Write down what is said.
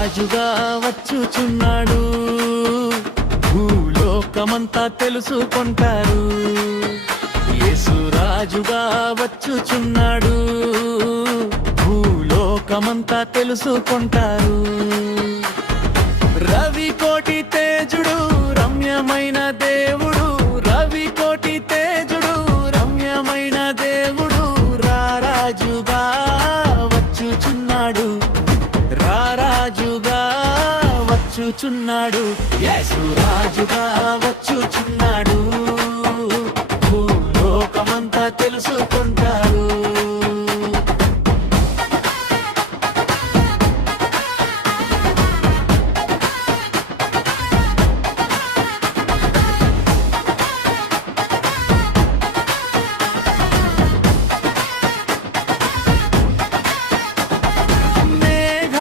రాజుగా వచ్చుచున్నాడు, భూలోకమంతా తెలుసుకుంటారు. యేసు రాజుగా వచ్చుచున్నాడు, భూలోకమంతా తెలుసుకుంటారు. రవి కోటి తేజుడు రమ్యమైన దేవుడు, రవి కోటి తేజుడు రమ్యమైన దేవుడు, రారాజుగా వచ్చుచున్నాడు, రారాజుగా వచ్చుచున్నాడు. యేసు రాజుగా వచ్చుచున్నాడు, భూలోకమంతా తెలుసు